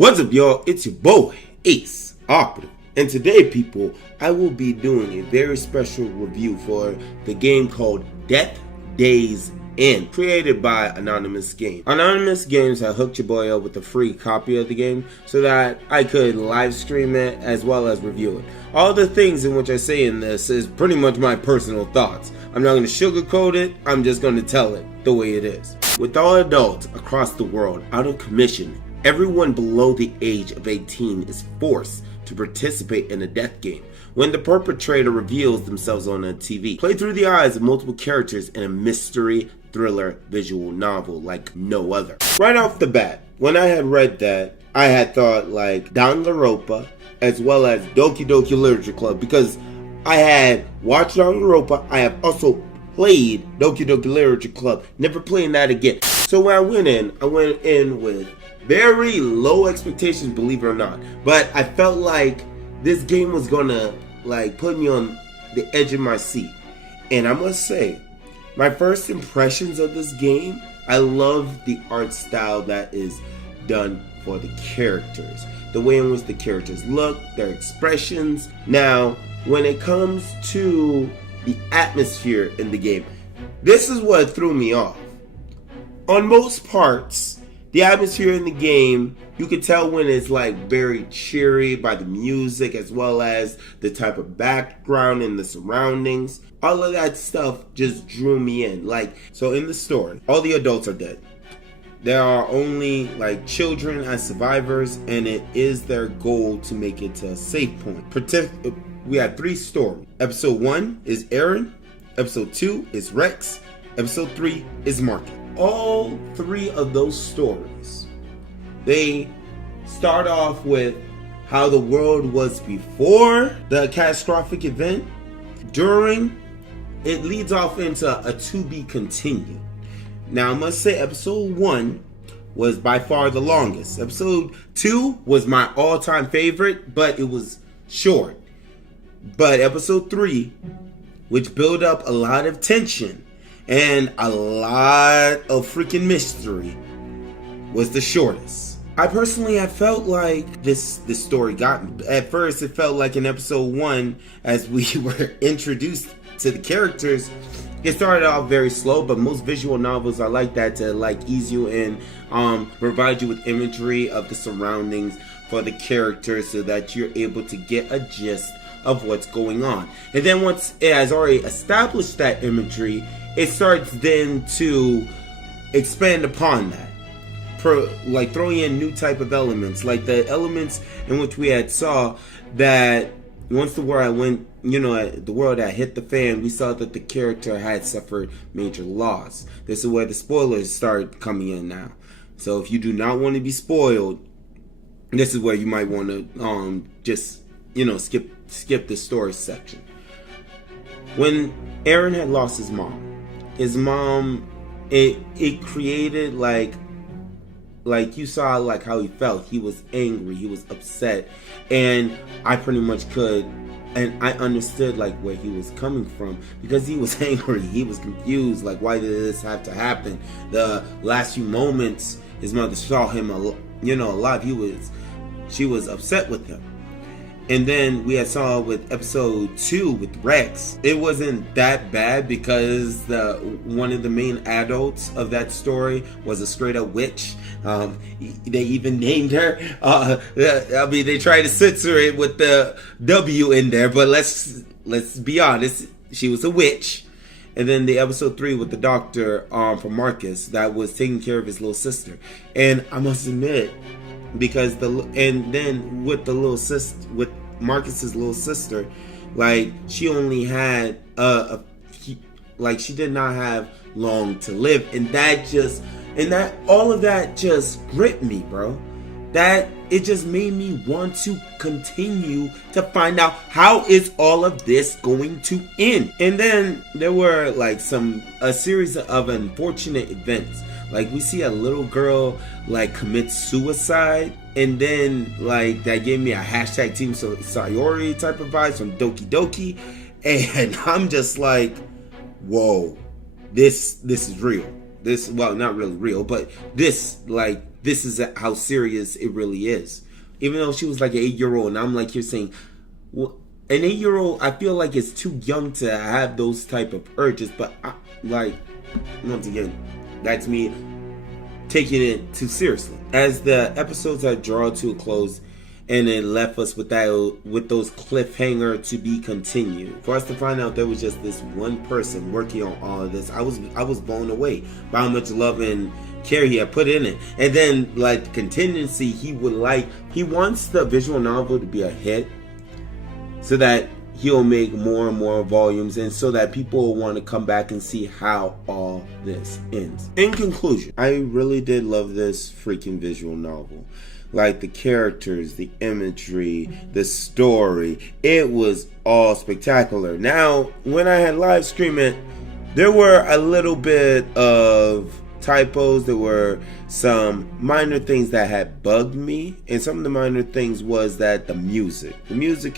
What's up, y'all? It's your boy, Ace Operative. And today, people, I will be doing a very special review for the game called Deathdays End, created by Anonymous Games. Anonymous Games had hooked your boy up with a free copy of the game so that I could live stream it as well as review it. All the things in which I say in this is pretty much my personal thoughts. I'm not going to sugarcoat it, I'm just going to tell it the way it is. With all adults across the world out of commission, everyone below the age of 18 is forced to participate in a death game when the perpetrator reveals themselves on a TV. Play through the eyes of multiple characters in a mystery thriller visual novel like no other. Right off the bat, when I had read that, I had thought like Danganronpa as well as Doki Doki Literature Club, because I had watched Danganronpa, I have also played Doki Doki Literature Club, never playing that again. So when I went in with very low expectations, believe it or not. But I felt like this game was gonna like put me on the edge of my seat. And I must say, my first impressions of this game, I love the art style that is done for the characters. The way in which the characters look, their expressions. Now, when it comes to the atmosphere in the game, this is what threw me off. On most parts, the atmosphere in the game, you can tell when it's like very cheery by the music as well as the type of background and the surroundings. All of that stuff just drew me in. Like, so in the story, all the adults are dead. There are only like children as survivors, and it is their goal to make it to a safe point. We had 3 stories. Episode 1 is Aaron. Episode 2 is Rex. Episode 3 is Marcus. All 3 of those stories, they start off with how the world was before the catastrophic event. During, it leads off into a to be continued. Now I must say episode 1 was by far the longest. Episode 2 was my all-time favorite, but it was short. But episode 3, which built up a lot of tension and a lot of freaking mystery, was the shortest. I personally have felt like this story got me. At first, it felt like in episode 1, as we were introduced to the characters, it started off very slow, but most visual novels are like that, to like ease you in, provide you with imagery of the surroundings for the characters so that you're able to get a gist of what's going on. And then once it has already established that imagery, it starts then to expand upon that, like throwing in new type of elements, like the elements in which we had saw that once the world went, the world that hit the fan, we saw that the character had suffered major loss. This is where the spoilers start coming in now. So if you do not want to be spoiled, this is where you might want to just skip the story section. When Aaron had lost his mom, it created like you saw like how he felt. He was angry, he was upset, and I pretty much could, and I understood like where he was coming from, because he was angry, he was confused, like why did this have to happen? The last few moments his mother saw him alive, she was upset with him. And then we had saw with episode 2 with Rex, it wasn't that bad because one of the main adults of that story was a straight up witch. They even named her. They tried to censor it with the W in there, but let's be honest, she was a witch. And then the episode 3 with the doctor for Marcus that was taking care of his little sister. And I must admit, because with Marcus's little sister, like she only had she did not have long to live, and all of that just gripped me, bro. That it just made me want to continue to find out how is all of this going to end. And then there were like a series of unfortunate events. Like we see a little girl like commit suicide, and then like that gave me a hashtag Team Sayori type of vibes from Doki Doki, and I'm just like, whoa, this is real. This, well, not really real, but this is how serious it really is. Even though she was like an 8-year-old, and I'm like, you're saying, well, an 8-year-old, I feel like it's too young to have those type of urges. But once again, that's me taking it too seriously. As the episodes are drawn to a close, and it left us with those cliffhanger to be continued. For us to find out there was just this one person working on all of this, I was blown away by how much love and care he had put in it. And then like the contingency, he wants the visual novel to be a hit, so that he'll make more and more volumes, and so that people will want to come back and see how all this ends. In conclusion, I really did love this freaking visual novel. Like the characters, the imagery, the story, it was all spectacular. Now, when I had live stream it, there were a little bit of typos. There were some minor things that had bugged me, and some of the minor things was that the music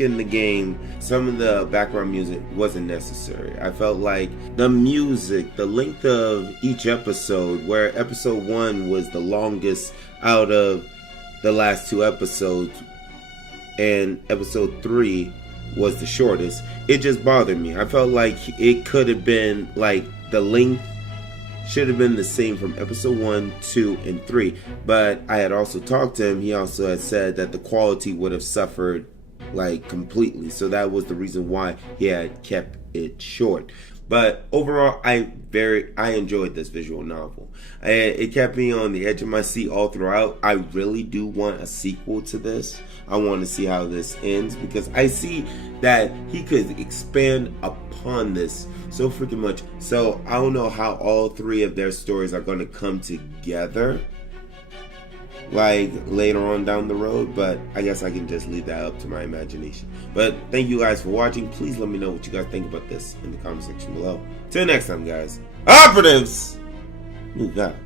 in the game, some of the background music wasn't necessary. I felt like the music, the length of each episode, where episode 1 was the longest out of the last 2 episodes, and episode 3 was the shortest, it just bothered me. I felt like it could have been, like, the length should have been the same from episode 1, 2, and 3. But I had also talked to him. He also had said that the quality would have suffered, like, completely. So that was the reason why he had kept it short. But overall, I enjoyed this visual novel. It kept me on the edge of my seat all throughout. I really do want a sequel to this. I want to see how this ends, because I see that he could expand upon this so freaking much. So I don't know how all 3 of their stories are going to come together, like later on down the road, but I guess I can just leave that up to my imagination. But thank you guys for watching. Please let me know what you guys think about this in the comment section below. Till next time, guys. Operatives! Ooh, God.